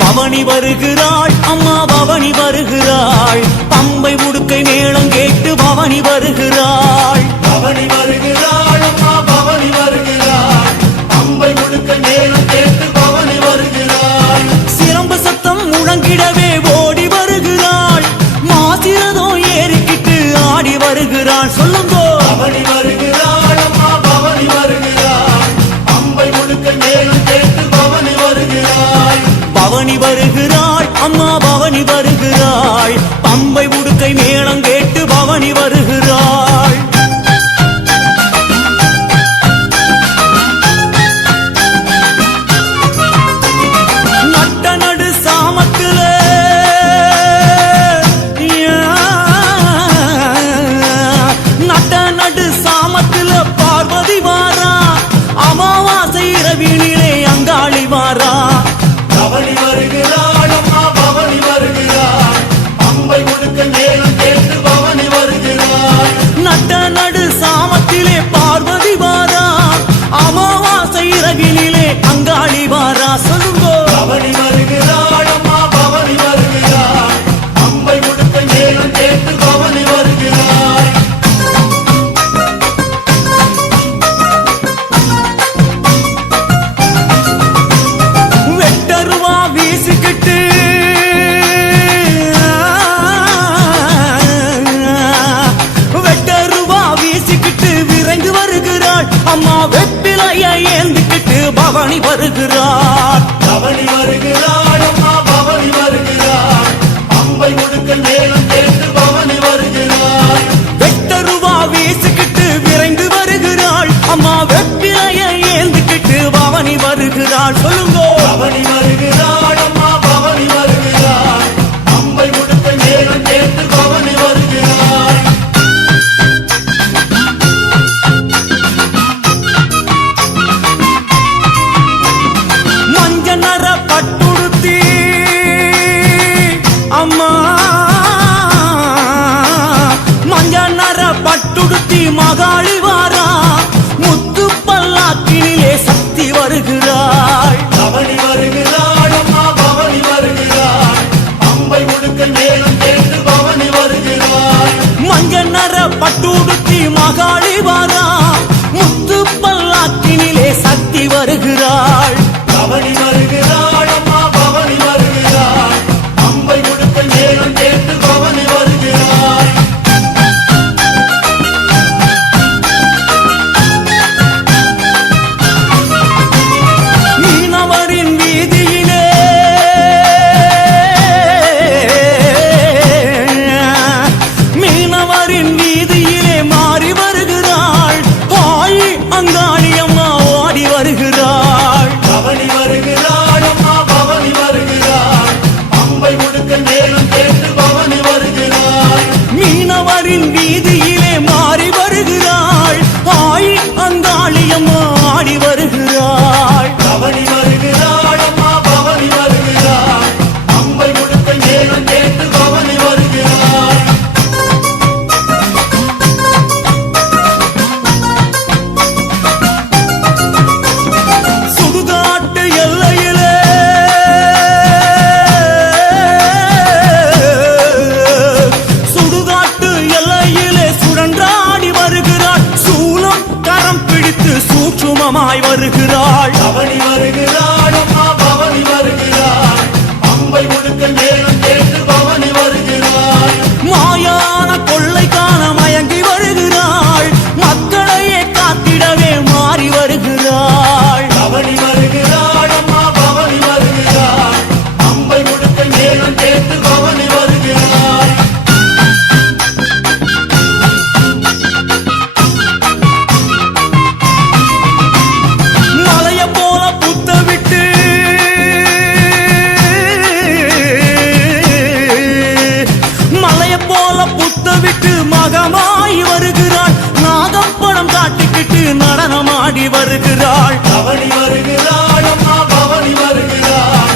பவனி வருகிறாள் அம்மா பவனி வருகிறாள் பம்பை முடுக்கை மேளம் கேட்டு பவனி வருகிறாள் பவனி வருகிறாள் அம்மா பவனி வருகிறாள் பம்பை முடுக்கை மேளம் கேட்டு பவனி வருகிறாள் சிரம்பு சத்தம் முழங்கிடவே ஓடி வருகிறாள் மாசிரதம் ஏறிக்கிட்டு ஆடி வருகிறாள் சொல்லுங்கோ பவனி வருகிறாள் அம்மா பவனி வருகிறாள் பம்பை முடுக்கை மேளம் கேட்டு பவனி வருகிறாள் பவனி வருகிறாள் அம்மா பவனி வருகிறாள் பம்பை முடுக்கை மேளம் கேட்டு பவனி வருகிறாள் நட்ட நடு சாமத்துல நட்ட நடு சாமத்துல பார்வதி வாரா அமாவாசை இரவினிலே அங்காளி வாரா பவனி வருகிறாள் அம்மா பவனி வருகிறாள் பம்பை முடுக்கை மேளம் கேட்டு பவனி வருகிறாள் நட்ட நடு சாமத்திலே பார்வதி வாரா அமாவாசை இரவினிலே அங்காளி வாரா சொல்லுங்கோ பவனி வருகிறாள் அம்மா பவனி வருகிறாள் பம்பை முடுக்கை மேளம் கேட்டு பவனி வருகிறாள் வெட்டருவா வீசிக்கிட்டு வெட்டருவா வீசிக்கிட்டு விரைந்து வருகிறாள் அம்மா வெப்பிலைய ஏந்திக்கிட்டு பவனி வருகிறாள் பவனி வருகிறாள் அம்மா பவனி வருகிறாள் பம்பை முடுக்கை மேளம் கேட்டு பவனி வருகிறாள் வெட்டருவா வீசிக்கிட்டு விரைந்து வருகிறாள் அம்மா வெப்பிலைய ஏந்திக்கிட்டு பவனி வருகிறாள் சொல்லுங்கோ பவனி வருகிறாள் அம்மா பவனி வருகிறாள் பம்பை முடுக்கை மேளம் கேட்டு பவனி வருகிறாள் மஞ்ச நர பட்டுடுத்தி அம்மா மஞ்ச நர பட்டுடுத்தி மகாளி வாரா முத்து பல்லாக்கினிலே சக்தி வருகிறாள் பவனி வருகிறாள் அம்மா பவனி வருகிறாள் பம்பை முடுக்கை மேளம் கேட்டு பவனி வருகிறாள் மஞ்ச நர பட்டுடுத்தி மகாளி வாரா முத்து பல்லாக்கினிலே சக்தி வருகிறாள் பவனி வருகிறாள் அம்மா பவனி வருகிறாள் பம்பை முடுக்கை மேளம் கேட்டு பவனி வருகிறாள் மீனவரின் வீதியிலே மீனவரின் வீதியிலே மாறி வருகிறாள் ஆயி அங்காளி அம்மா ஓடி வருகிறாள் பவனி வருகிறாள் அம்மா பவனி வருகிறாள் பம்பை முடுக்கை மேளம் கேட்டு பவனி வருகிறாள் மீனவரின் வீதியிலே மாறி வருகிறாள் ஆயி அங்காளி அம்மா ஆடி வருகிறாள் பவனி வருகிறாள் அம்மா பவனி வருகிறாள் பம்பை முடுக்கை மேளம் கேட்டு பவனி வருகிறாள் சுடுகாட்டு எல்லையிலே சுடுகாட்டு எல்லையிலே சுழன்றாடி வருகிறாள் சூலம் கரம் பிடித்து சூட்சுமமாய் வருகிறாள் பவனி வருகிறாள் அம்மா பவனி வருகிறாள் பம்பை முடுக்கை மேளம் கேட்டு பவனி வருகிறாள் மாயான கொள்ளைக்கான மயங்கி வருகிறாள் மக்களையே காத்திடவே மாறி வருகிறாள் பவனி வருகிறாள் அம்மா பவனி வருகிறாள் பம்பை முடுக்கை மேளம் கேட்டு பவனி வருகிறாள் மலைய போல புத்த விட்டு மலைய போல புத்த விட்டு மகமாய் வருகிறாள் நாகப்படம் காட்டிக்கிட்டு நடனமாடி வருகிறாள் பவனி வருகிறாள் அம்மா பவனி வருகிறாள்